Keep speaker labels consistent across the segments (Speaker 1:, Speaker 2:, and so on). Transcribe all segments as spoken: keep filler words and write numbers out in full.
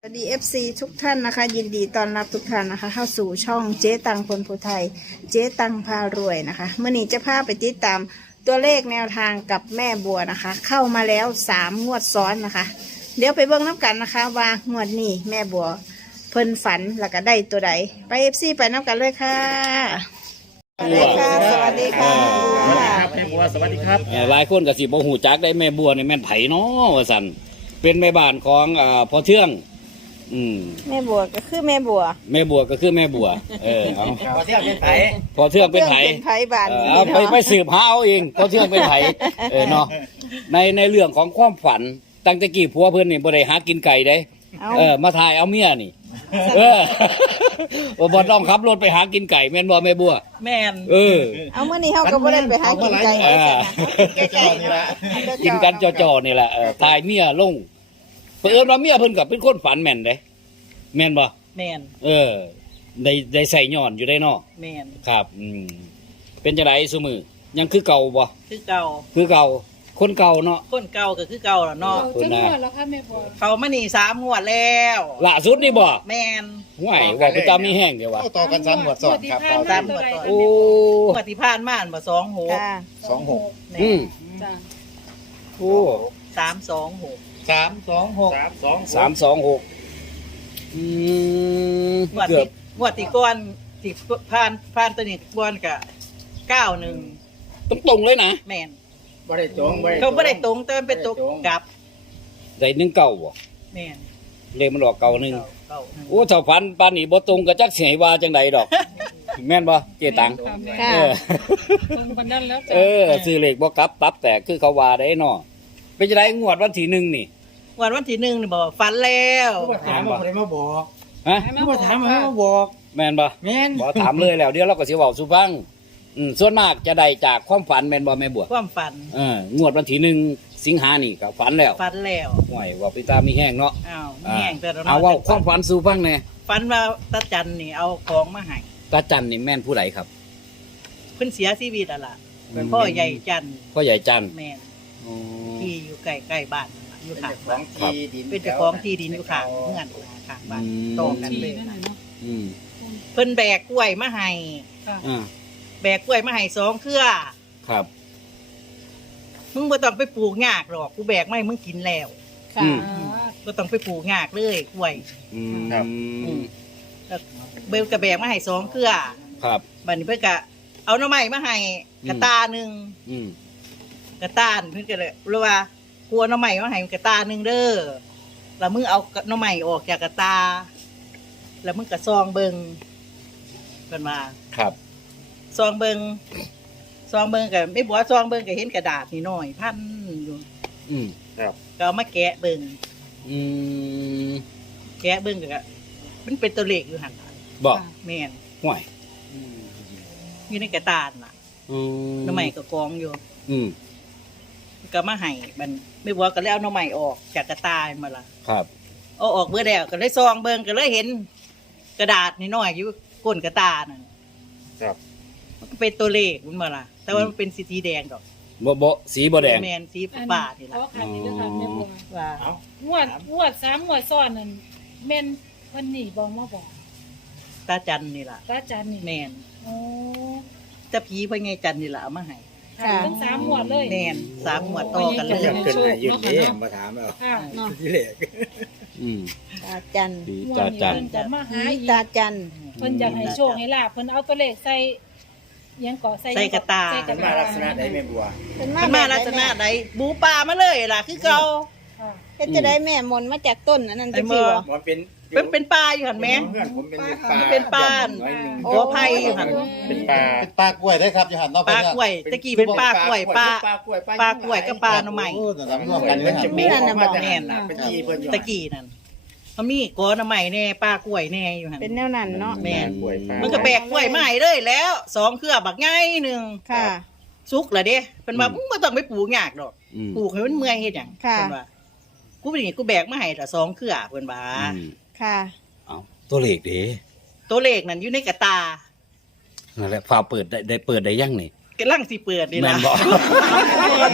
Speaker 1: สวัสดี เอฟ ซี ทุกท่านนะคะยินดีต้อนรับทุกท่านนะคะเข้าสู่ช่องเจ๊ตังคนผู้ไทยเจ๊ตังพารวยนะคะเมื่อนี้จะพาไปติดตามตัวเลขแนวทางกับแม่บัวนะคะ เข้ามาแล้วสามงวดซ้อนนะคะ เดี๋ยวไปเบิ่งน้ำกันนะคะว่างวดนี้แม่บัวเพิ่นฝันแล้วก็ได้ตัวใดไป เอฟ ซี ไปน้ำกันเลยค่ะสวัสดีค่ะสวัสดีค่ะ
Speaker 2: ครับแม่บัวสวัสดีครับ
Speaker 3: เอ่อหลายคนก็สิบ่ฮู้จักได้แม่บัวนี่แม่นไผเนาะว่าซั่นเป็นแม่บ้านของอ่าพ่อเทืองอืม
Speaker 1: แม่บัวก็คือแม่บัว
Speaker 3: แม่บัวก็คือแม่บัวเออเอา
Speaker 2: พอเที่ยวเป็นไผ
Speaker 3: พ่อเทืองเป็นไผ
Speaker 1: เป็นไผบาน
Speaker 3: เออ
Speaker 1: นี้
Speaker 3: เอาไปไปสืบหาเอาเองพ่อเทืองเป็นไผเออเนาะในในเรื่องของความฝันตั้งแต่กี้ผัวเพิ่นนี่บ่ได้หากินไก่เด้
Speaker 1: เอา
Speaker 3: เออมาถ่ายเอาเมียนี่เออบ่บ่ต้องขับรถไปหากินไก่แม่นบ่แม่บัว
Speaker 4: แม่น
Speaker 3: เออ
Speaker 1: เอาเมื่อนี้เขาก็บ่ได้ไปหากินไก่
Speaker 3: เออ
Speaker 1: ใกล้ๆนี่ละ
Speaker 3: กินกันจ่อๆนี่แหละเออตายเมียลงเพิ่นว่าเมียเพิ่นก็เป็นคนฝันแม่นเด้แม่นบ่
Speaker 4: แม่น
Speaker 3: เออได้ได้ใส่ย้อนอยู่ได้เนาะ
Speaker 4: แม่น
Speaker 3: ครับ อืมเป็นจังไดซุมื้อยังคือเก่าบ่
Speaker 4: คือเก่า
Speaker 3: คือเก่าคนเก่าเนาะ
Speaker 4: คนเก่าก็คือเก่าแล้วเนาะ
Speaker 3: คุณนะ
Speaker 4: เขามานี่สามงวดแล้ว
Speaker 3: ล่าสุดนี่บ่
Speaker 4: แม่น
Speaker 3: ห่วยว่าไปตามมีแห้งเด้วะ
Speaker 2: เข้าต่อกันสามหมวดสอดครับต่อ
Speaker 4: สามงวดต่อ
Speaker 3: โอ้
Speaker 4: งวดที่ผ่านมาอันบ่สองหก
Speaker 1: ค่ะ
Speaker 2: สองหก
Speaker 4: แม่
Speaker 3: อืม
Speaker 4: น
Speaker 3: โอ้
Speaker 4: สามสองหก
Speaker 2: สามสองหกสามสอง
Speaker 3: สามสองหกอืม
Speaker 4: งวด
Speaker 3: เกือ
Speaker 4: ที่
Speaker 3: บ
Speaker 4: งวดที่ก่อนที่ผ่านผ่านตัวนี้ก่อนก็เก้าหนึ่ง
Speaker 3: ตรงๆเลยนะ
Speaker 4: แม่น
Speaker 2: บ่ได้จงบ่ได้
Speaker 4: เขาบ่ได้ตรงแต่มันเป็นตกกลับ
Speaker 3: ได้หนึ่งเก่าบ่
Speaker 4: แม่น
Speaker 3: เลขมันออกเก่าหนึ่ง
Speaker 4: เก้าหนึ่ง
Speaker 3: โอ้ถ้าฝันปานนี้บ่ตรงก็จักสิให้ว่าจังไดดอก แม่นบ่เจตัง
Speaker 1: ค่ะ
Speaker 3: เออ
Speaker 5: ตรงบันนั้นแล้วจ้ะ
Speaker 3: เออซื้อเลขบ่กลับปรับแต่คือเขาว่าได้เนาะเป็นจังไดงวดวันที่หนึ่งนี่
Speaker 4: งวดวันที่หนึ่งนี่บอกฝันแล้ว
Speaker 2: ผู้ถามว่าใครมาบอก
Speaker 3: ฮะ
Speaker 2: ผู้ถามว่าใครมาบอก
Speaker 3: แม่นบ่
Speaker 2: แม่น
Speaker 3: บ่ถามเลยแล้วเดี๋ยวเราก็สิเว้าสู่ฟังอืมส่วนมากจะได้จากความฝันแม่นบ่แม่บัว
Speaker 4: ความฝัน
Speaker 3: เอองวดวันที่หนึ่งสิงหานี่ก็ฝันแล้ว
Speaker 4: ฝันแล้ว
Speaker 3: ห่วยว่าไปตามมีแห้งเนาะ
Speaker 4: อ้าว
Speaker 3: อ่า
Speaker 4: แห้งแต่ละ
Speaker 3: เอาเว้าความฝันสู่ฟังแหน่
Speaker 4: ฝันว่าตาจันนี่เอาของมาให้
Speaker 3: ตาจันนี่แม่นผู้ใดครับ
Speaker 4: เพิ่นเสียชีวิตแล้วล่ะเป็นพ่อใหญ่จัน
Speaker 3: พ่อใหญ่จัน
Speaker 4: แม่น
Speaker 3: อ๋อ
Speaker 4: ที่อยู่ใกล้ใกล้ๆบ้านนั่นล่ะอยู่
Speaker 2: เป็น
Speaker 4: ข้าง
Speaker 2: เจ้าขอ
Speaker 4: บ้าง น
Speaker 2: ที่ดิน
Speaker 4: เป็นเจ้าของที่ดินอยู่ข้างเงื่อนข้างบ้านต่อกันเลย
Speaker 5: นั่นน่ะเนาะ
Speaker 3: อืม
Speaker 4: เพิ่นแบกกล้วยมาให้
Speaker 5: ค่ะ
Speaker 3: อ่า
Speaker 4: แบกกล้วยมาให้สองเครือ
Speaker 3: ครับ
Speaker 4: มึงบ่ต้องไปปลูกหญ้าหรอกกูแบกมาให้มึงกินแล้ว
Speaker 3: อืม
Speaker 4: บ่ต้องไปปลูกหญ้าเลยกล้วย
Speaker 3: อืม
Speaker 4: แล้วเบลก็แบกมาให้สองเครือ
Speaker 3: ครับ
Speaker 4: บัดนี้เพิ่นก็เอาหน่อไม้มาให้กระตาหนึง
Speaker 3: อืม
Speaker 4: กระตานเพิ่นก็เลยรู้ว่ากลัวหน้ำใหม่มาให้กระตาหนึ่งเด้อแล้วมึงเอาหน้ำใหม่ออกจากกระตา แล้วมึงก็ซองเบิงกันมา
Speaker 3: ครับ
Speaker 4: ซองเบิงซองเบิงกับไม่บอกว่าซองเบิงก็เห็นกระดาษนี่หน่อยพันอยู่
Speaker 3: อืม
Speaker 4: ก็เอามาแกะเบิง
Speaker 3: อืม
Speaker 4: แกะเบิงก็มันเป็นตัวเลขอยู่หัน
Speaker 3: บอก
Speaker 4: แม่น
Speaker 3: ห่วย
Speaker 4: อยู่ในกระตานน่ะ
Speaker 3: อืม
Speaker 4: หน้ำใหม่ก็กองอยู่
Speaker 3: อืม
Speaker 4: ก็มาให้มันไม่บอกก็เลยเอาหน้ำใหม่ออกจากกระตามาละ
Speaker 3: ครับ
Speaker 4: เอาออกเบื่อแล้วก็เลยซองเบิงก็เลยเห็น กระดาษนิดหน่อยอยู่ก้นกระตานั่น
Speaker 2: ครับ
Speaker 4: มันก็เป็นตัวเลขมันมาล่ะ แต่ว่ามันเป็นสีแดงดอก
Speaker 3: บ่บ่สีบ่แดง
Speaker 4: แมนสี
Speaker 5: อัน
Speaker 4: ฟ้านี่
Speaker 5: ข
Speaker 4: ล่ะ
Speaker 5: อขันนี่นะคะแม่บัว
Speaker 4: ว่า
Speaker 2: เอา
Speaker 5: งวดงวดสามงวดซ้อนนั่นแม่นเพิ่นนี่บอกมาบอก
Speaker 4: ตาจันนี่ล่ะ
Speaker 5: ตาจันนี่
Speaker 4: แมน
Speaker 5: โอ้
Speaker 4: แต่ผีพ่อไงจันนี่ล่ะเอามาให้
Speaker 5: ค่ะทั้งสามงวดเลย
Speaker 4: แมนสามหัวดต่อกันเล
Speaker 2: อย ยากเกินอายุนี้มาถามเอา
Speaker 5: ค่ะ
Speaker 1: เนาะ
Speaker 2: ที่เหล็ก
Speaker 3: อืม
Speaker 1: ตาจัน
Speaker 3: สี
Speaker 5: งว
Speaker 3: ตา
Speaker 5: ดนี้
Speaker 3: จัน
Speaker 5: เพิ่นจะมาหา
Speaker 1: ผี
Speaker 5: อีก
Speaker 1: ตาจัน
Speaker 5: เพิ่นอยากให้โชคให้ลาภเพิ่นเอาตัวเลขใส่หยังเกาะใส่
Speaker 4: ใส่กระตา
Speaker 5: ใส่ก
Speaker 2: เป็
Speaker 5: ระ
Speaker 2: นมา
Speaker 5: ตา
Speaker 2: ลักษณะใดแม่บัว
Speaker 1: เป็น
Speaker 4: มันมาลักษณะใดบูปลามาเลยล่ะ คือเก่า
Speaker 5: ค่ะ
Speaker 1: เฮ็ดจะได้แม่มนต์มาจากต้นอันนั้นจังซี่บ่
Speaker 2: มันเป็น
Speaker 4: เป็นเป็นปลาอยู่หันแม่
Speaker 2: เพื่อนผมเป็นปลา
Speaker 4: เป็นปลา
Speaker 2: น้อยหนึ่ง
Speaker 4: หัวไผ่อยู่หัน
Speaker 2: เป็นปลา
Speaker 6: เป็นปลากล้วยได้ครับอย่าหันเนอก
Speaker 4: ปลากล้วยตะกี้เป็นปลากล้วยปลา
Speaker 2: ปลากล้วย
Speaker 4: ปลากล้วยกับปลาหน่อไม้
Speaker 6: โอ้แต่ทำร่วมกันเลยค
Speaker 2: จะ
Speaker 6: รับ
Speaker 2: มีออกมาจากแน่นน่ะเป็นจีเพิ่นอยู่
Speaker 4: ตะกี้นั่นเขามีก้อนหน่อไม้แน่ปลากล้วยแน่อยู่หัน
Speaker 1: เป็นแนวนั้นเนาะ
Speaker 4: แม่น
Speaker 2: กล้วยปลา
Speaker 4: มันก็แบกกล้วยมาให้เลยแล้วสองเครือบักง่ายหนึ่ง
Speaker 1: ค่ะ
Speaker 4: สุกละเด้เป็นว่ามึงไม่ต้องไปปลูกยากดอก
Speaker 3: อืม
Speaker 4: ปลูกให้มันเมื่อยเฮ็ดหยัง
Speaker 1: ค่ะ
Speaker 4: เพิ่นว่ากูเป็นนี่กูแบกมาให้ละสองเครือเพิ่นว่า
Speaker 3: อืม
Speaker 1: ค่ะ
Speaker 3: เอาตัวเลขเด้
Speaker 4: ตัวเลขนั่นอยู่ในกระตา
Speaker 3: นั่นแหละฝาเปิดได้ได้เปิดได้ยังนี่
Speaker 4: กำลังสิเปิดนี่
Speaker 3: แม่
Speaker 4: ล่ะ
Speaker 3: นบ่
Speaker 1: เดี๋ยว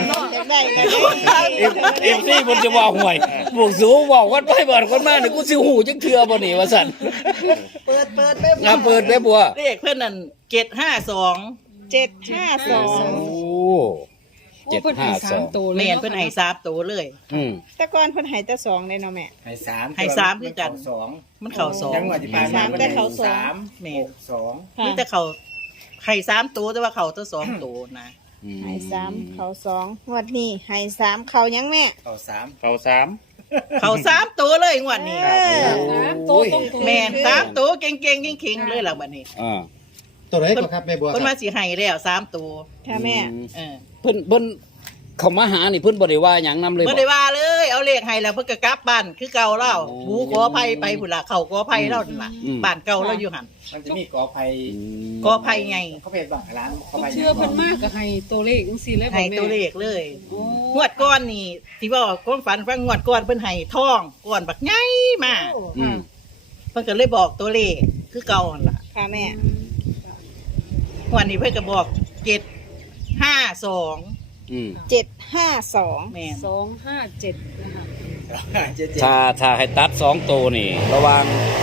Speaker 1: ได้แล้ว
Speaker 3: เอฟเอฟซีมันจะว่าห่วยบวกสูงบอกกันไปเบิดคนมาเนี่ยกูสิหูจังเทื่อบ่นี่ว่าซั่น
Speaker 4: เปิดเปิดไป
Speaker 3: งามเปิดแม่บัว
Speaker 4: เลขเพิ่นนั่นเจ็ดห้าสอง
Speaker 1: เจ็ดห้าสอง
Speaker 3: โอ้เจ็ดห้าสอง
Speaker 4: แม่นเพิ่นให้สามตัวเลย
Speaker 3: อืม
Speaker 1: แต่ก่อนเพิ่นให้แต่สองเลยเนาะแม่
Speaker 2: ให้สาม
Speaker 4: ให้สามคือกัน
Speaker 2: สอง
Speaker 4: มันเข้าสอง
Speaker 2: จังหวะที่ผ่านมา
Speaker 1: แต่เขาสอง
Speaker 2: สาม
Speaker 4: แม่
Speaker 2: หกสอง
Speaker 4: มีแต่เขาให้สามตัวแต่ว่าเขาตัวสองตัวนะ
Speaker 1: ให้สามเขาสองงวดนี้ให้สามเขายังแม่
Speaker 2: เขาสาม
Speaker 3: เขาสาม
Speaker 4: เขาสามตัวเลยงวดนี้
Speaker 1: เออ
Speaker 5: โตตรงๆ
Speaker 4: แม่นสามตัวเก่งๆขิงๆเลยล่ะบัดนี้
Speaker 3: อ่า
Speaker 6: ตัวไหนก็ครับแม่บัวค
Speaker 4: เพิ่น
Speaker 6: รั
Speaker 4: มา
Speaker 6: บ
Speaker 4: สิให้แล้วสามตัว
Speaker 1: ค่ะแม่
Speaker 4: เออ
Speaker 3: เพิ่นเพิ่นเขามาหานี่เพิ่นบ่ได้ว่าหยังนำเลย
Speaker 4: บ่
Speaker 3: บ่
Speaker 4: ได้ว่าเลยเอาเลขให้แล้วเพิ่นก็กลับบ้านคือเก่าแล้ว
Speaker 3: โอ้
Speaker 4: หูขออภัยไปพุ่นล่ะเขาขออภัยแล้วนั่นล่ะ
Speaker 3: อืม
Speaker 4: บ้านเก่าเราอยู่หั่น
Speaker 2: มันจะมีกอไผ่
Speaker 4: ขออภัยไง
Speaker 2: เขาเป็นบังร้านเขาไป
Speaker 5: เชื่อเพิ่นมากก็ให้ตัวเลขจังซี่เลยบ่
Speaker 4: ให้
Speaker 5: แม่
Speaker 4: ตัวเลขเลย
Speaker 5: โอ้
Speaker 4: งวดก้อนนี่ที่ว่าความฝันฟังงวดก้อนเพิ่นให้ทองก้อนบักใหญ่มาก
Speaker 3: อืม
Speaker 4: เพิ่นก็เลยบอกตัวเลขคือเก่าหั่นล่ะ
Speaker 1: ค่ะแม่
Speaker 4: งวันนี้เพิ่นก็บอกเจ็ดห้าสอง
Speaker 3: อืม
Speaker 1: เจ็ดห้าสอง
Speaker 4: แม่น
Speaker 5: สองห้าเจ็ดนะคะ
Speaker 2: เจ็ดเจ็ด
Speaker 3: ถ้าถ้าให้ตัดสองตัวนี่ ระหวัง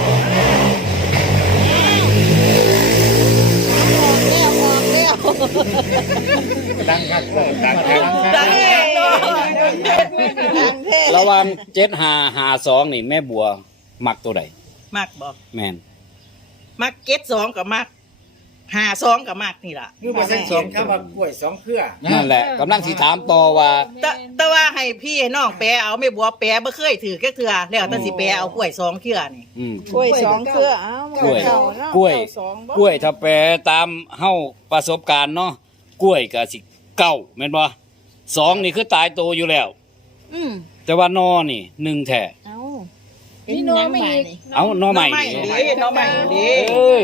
Speaker 1: ออกแล้วออกแล้ว
Speaker 6: ดังครับดังครับ
Speaker 4: ดังแน่เนาะ
Speaker 1: ดังเท่
Speaker 3: ระหวังเจ็ดห้าห้าสองนี่แม่บัวมักตัวใด
Speaker 4: มักบอก
Speaker 3: แม่น
Speaker 4: มักเจ็ดสองกับมักห้าสองกับมักนี่ล่ะ
Speaker 2: คือมาเส้นสองข้าวมากล้วยสองเครือ
Speaker 3: นั่นแหละกำลังสิถามต่อว่า
Speaker 4: แต่แต่ว่าให้พี่ให้น้องแปลเอาไม่บัวแปลบ่เคยถือแค่เทื่อแล้วแต่สิแปลเอากล้วยสองเครือนี่
Speaker 3: อืม
Speaker 1: กล้วยสองเครือเอ้าก
Speaker 3: ล้วย
Speaker 1: เก่าเนาะ
Speaker 3: กล้วย
Speaker 1: เก่าสองบ่
Speaker 3: กล้วยถ้าแปลตามเฮาประสบการณ์เนาะกล้วยก็สิเก้าแม่นบ่สองนี่คือตายโตวอยู่แล้ว
Speaker 1: อืม
Speaker 3: แต่ว่านอนี่หนึ่งแท้
Speaker 1: เอ้า
Speaker 5: มีน้องไม่อีก
Speaker 3: เอานอใหม่
Speaker 4: น้องใหม่
Speaker 3: นี่
Speaker 4: ดีน้องใหม่ดี
Speaker 3: เออน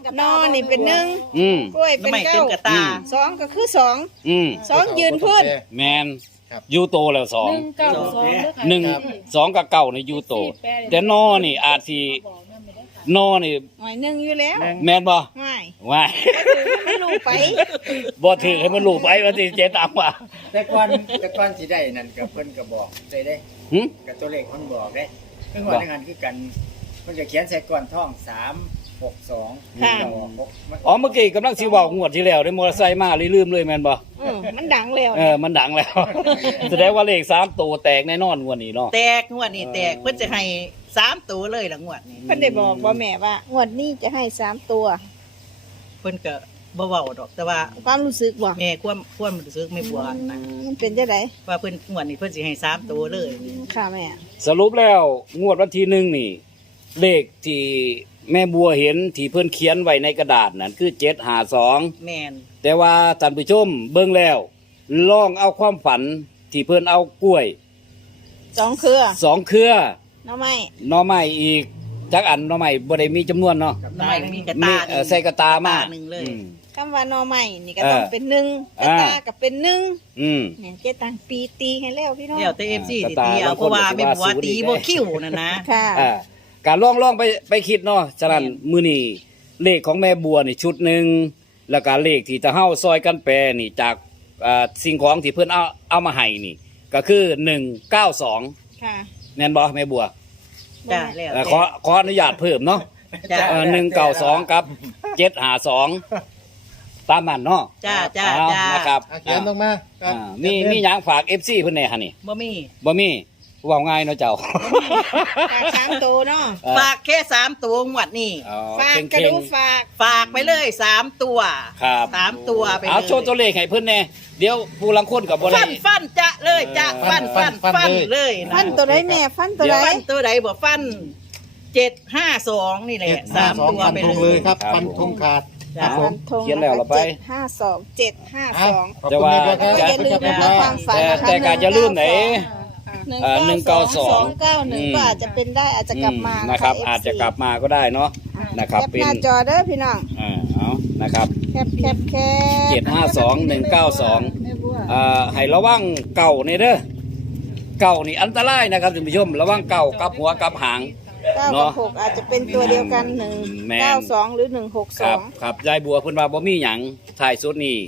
Speaker 1: อนี่เป็นหนึ่ง
Speaker 3: อืม
Speaker 1: กล้วย
Speaker 4: น้อ
Speaker 1: เป็
Speaker 4: ง
Speaker 1: น
Speaker 4: ใหม่เต็
Speaker 1: เก้าม
Speaker 4: กระตา
Speaker 1: สองก็คือสอง
Speaker 3: อืม
Speaker 1: สองยืนพื้น
Speaker 3: แมนยูโตแล้วสอง
Speaker 5: หนึ่งเก้าสองเด้อค่ะ
Speaker 3: หนึ่งสองกับเก้าในยูโต แต่นอนี่อาจสินอนี่
Speaker 1: หน่อยหนึ่งอยู่แล้ว
Speaker 3: แมนบ่
Speaker 1: ไม่
Speaker 3: ว่า
Speaker 1: ไม่รู้ไป
Speaker 3: บ่ถือให้มันรู้ไปว่าสิเจ๊ตามว่า
Speaker 2: แต่ก่อนแต่ก่อนสิได้นั่นกับเพิ่นก็บอกได้ได้
Speaker 3: หึ
Speaker 2: กับตัวเลขเพิ่นบอกได้เพิ่นว่าในงานคือกันเพิ่นจะเขียนใส่ก้อนท่องสามหกสอง
Speaker 1: ค่ะ
Speaker 3: อ๋อเมื่อกี้กำลังสิเว้างวดที่แล้วได้มอเตอร์ไซค์มาเลยลืมเลยแม่นบ่
Speaker 1: เออมันดังแล้ว
Speaker 3: เออมันดังแล้ว แสดงว่าเลขสามตัวแตกแน่นอนงวดนี้เนาะ
Speaker 4: แตกงวดนี้แตกเพิ่นจะให้สามตัวเลยละงวดนี้
Speaker 1: เพิ่นได้บอกว่าแม่ว่างวดนี้จะให้สามตัว
Speaker 4: เพิ่นก็บ่เว้าดอก แต่ว่า
Speaker 1: ความรู้สึกบ่
Speaker 4: แม่ความความรู้สึกไม่บัวนะ
Speaker 1: มันเป็นจังได
Speaker 4: ว่าเพิ่นงวดนี้เพิ่นสิให้สามตัวเลย
Speaker 1: ค่ะแม่
Speaker 3: สรุปแล้วงวดวันที่หนึ่งนี่ เลขที่แม่บัวเห็นที่เพิ่นเขียนไว้ในกระดาษนั่นคือเจ็ดห้าสอง
Speaker 4: แม่น
Speaker 3: แต่ว่าท่านผู้ชมเบิ่งแล้วลองเอาความฝันที่เพิ่นเอากล้วย
Speaker 1: สองเครือ
Speaker 3: สองเครือ
Speaker 1: เนาะไหม่
Speaker 3: หน่อไม้อีกจักอันหน่อไม้บ่ได้มีจำนวนเนาะ
Speaker 4: น้ำใหม่มีกระ
Speaker 3: มี
Speaker 4: ตา
Speaker 3: เอ่อใส่กระตามา
Speaker 4: ตหนึ่งเลย
Speaker 3: อืม
Speaker 1: คำว่าหนอใหม่นี่ก็ต้อง
Speaker 3: เออ
Speaker 1: เป็นหนึ่งกระ
Speaker 3: อ่า
Speaker 1: ตาก็เป็นหนึ่ง
Speaker 3: อืม
Speaker 1: เนี่ยเจ๊ตังปีตีให้แล้วพี่น้อง
Speaker 4: เดี๋ยวแต่ เอฟ ซี
Speaker 3: อ่า
Speaker 4: สิ
Speaker 3: กระตา
Speaker 4: ตีเอา
Speaker 3: บางคน
Speaker 4: เพราะว่า
Speaker 3: ก็สิ
Speaker 4: ไม่
Speaker 3: ว่า
Speaker 4: บัว
Speaker 3: ศูนย์
Speaker 4: ตี
Speaker 3: อีก
Speaker 4: บ่
Speaker 3: แน่
Speaker 4: คิวนะนะ
Speaker 1: ค่ะ
Speaker 3: อ่าการลองลองไปไปคิดเนาะฉะนั้น
Speaker 4: แม่น
Speaker 3: มื้อนี้เลขของแม่บัวนี่ชุดหนึงแล้วก็เลขที่จะเฮาซอยกันแปลนี่จากอ่าสิ่งของที่เพิ่นเอาเอามาให้นี่ ก็คือหนึ่งเก้าสอง
Speaker 1: ค่ะ
Speaker 3: แม่นบ่แม่บัว
Speaker 4: จ้าแล้ว
Speaker 3: เอ่อขอขออนุญาตเพิ่มเนาะ
Speaker 4: จ้า
Speaker 3: เอ่อหนึ่งเก้าสองกับเจ็ดห้าสองตามนั้นเนาะ
Speaker 4: จ้าจ้า
Speaker 3: เอา
Speaker 4: จ้า
Speaker 3: นะครับ
Speaker 6: อ่ะเขียนลงมาครับ
Speaker 3: อ่ามีมีหยังฝาก เอฟ ซี เพิ่นแหน่ฮะนี่
Speaker 4: บ่มี
Speaker 3: บ่มีเว้าง่ายเนาะเจ้า
Speaker 1: ฝากสามตัวเนาะ
Speaker 3: เออ
Speaker 4: ฝากแค่สามตัวงวดนี่
Speaker 3: อ๋อ
Speaker 1: ฝากกระ
Speaker 3: เข่
Speaker 1: ดู
Speaker 3: ง
Speaker 1: ฝาก
Speaker 4: ฝากไปเลยสามตัว
Speaker 3: ครับ
Speaker 4: สามตัวไป
Speaker 3: ๆ
Speaker 4: เลย
Speaker 3: เอาโชว์ตัวเลขให้เพิ่นแหน่เดี๋ยวผู้ลังคนก็บ่ได้
Speaker 4: ฟันฟันจะเลยจะฟันฟันฟันเลยะ
Speaker 1: ฟันตัวใดแม่ฟันตัวใด
Speaker 4: ฟันตัวใดบ่ฟันเจ็ดห้าสองนี่แห
Speaker 6: เจ็
Speaker 4: ละ
Speaker 6: ด
Speaker 4: สา
Speaker 6: ห้าม สอง
Speaker 4: ตัว
Speaker 6: ฟัน
Speaker 4: ไป
Speaker 6: ธง
Speaker 4: เล
Speaker 6: เลย
Speaker 4: ย
Speaker 6: ครับ
Speaker 3: ครับ
Speaker 6: ฟันธงขาดค
Speaker 4: จ้ะ
Speaker 6: รับผม
Speaker 1: ธง
Speaker 3: เขียนแล้วเหรอไป
Speaker 1: เจ็ดห้าสองเจ็ดห้า
Speaker 6: อ่ะ
Speaker 1: สอง
Speaker 6: ขอบคุณแม่บัวครับ
Speaker 1: แต่ว่าอย่าลืมนะคะความฝัน
Speaker 3: แต่
Speaker 1: นะคะ
Speaker 3: แต่ก็อย่าลืมไหน
Speaker 1: หนึ่ง
Speaker 3: เอ่อหนึ่งเก้าสอง
Speaker 1: สองเก้าหนึ่งก็อาจจะเป็นได้อาจจะกลับมา
Speaker 3: อื
Speaker 1: นะ
Speaker 3: นะครับ
Speaker 1: เฟซี
Speaker 3: อาจจะกลับมาก็ได้เนาะนะครับ
Speaker 1: แคป
Speaker 3: เป็น
Speaker 1: หน้าจอเด้อพี่น้อง
Speaker 3: อ่าเอานะครับ
Speaker 1: แคปแคปแคป
Speaker 3: เจ็ดห้าสองหนึ่งเก้าสองอ่าให้ระวังเก่านี่เด้อเก่านี่อันตรายนะครับท่านผู้ชมระวังเก่ากับหัวกับหาง
Speaker 1: เก้า
Speaker 3: เนาะ
Speaker 1: กับหกอาจจะเป็นตัวเดียวกันหนึ่ง
Speaker 3: แม่น
Speaker 1: เก้าสองหรือหนึ่งหก
Speaker 3: ค
Speaker 1: ส
Speaker 3: รั
Speaker 1: อบ ง
Speaker 3: ครับยายบัวเพิ่นว่าบ่มีหยังถ่ายสุดนี่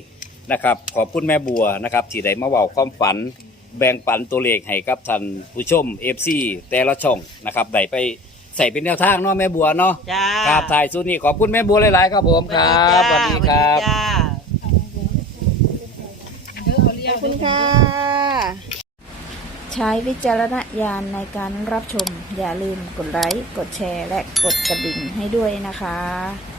Speaker 3: นะครับขอบคุณแม่บัวนะครับที่ได้มาเว้าความฝันแบ่งปันตัวเลขให้กับท่านผู้ชม เอฟ ซี แต่ละช่องนะครับได้ไปใส่เป็นแนวทางเนาะแม่บัวเนาะ
Speaker 4: จ้า
Speaker 3: ครับถ่ายสุดนี้ขอบคุณแม่บัวหลายๆครับผมครับสวัสดีครับ
Speaker 4: สวัสดีจ้า
Speaker 1: ขอบคุณค่ะ ใช้วิจารณญาณในการรับชม อย่าลืมกดไลค์ กดแชร์ และกดกระดิ่งให้ด้วยนะคะ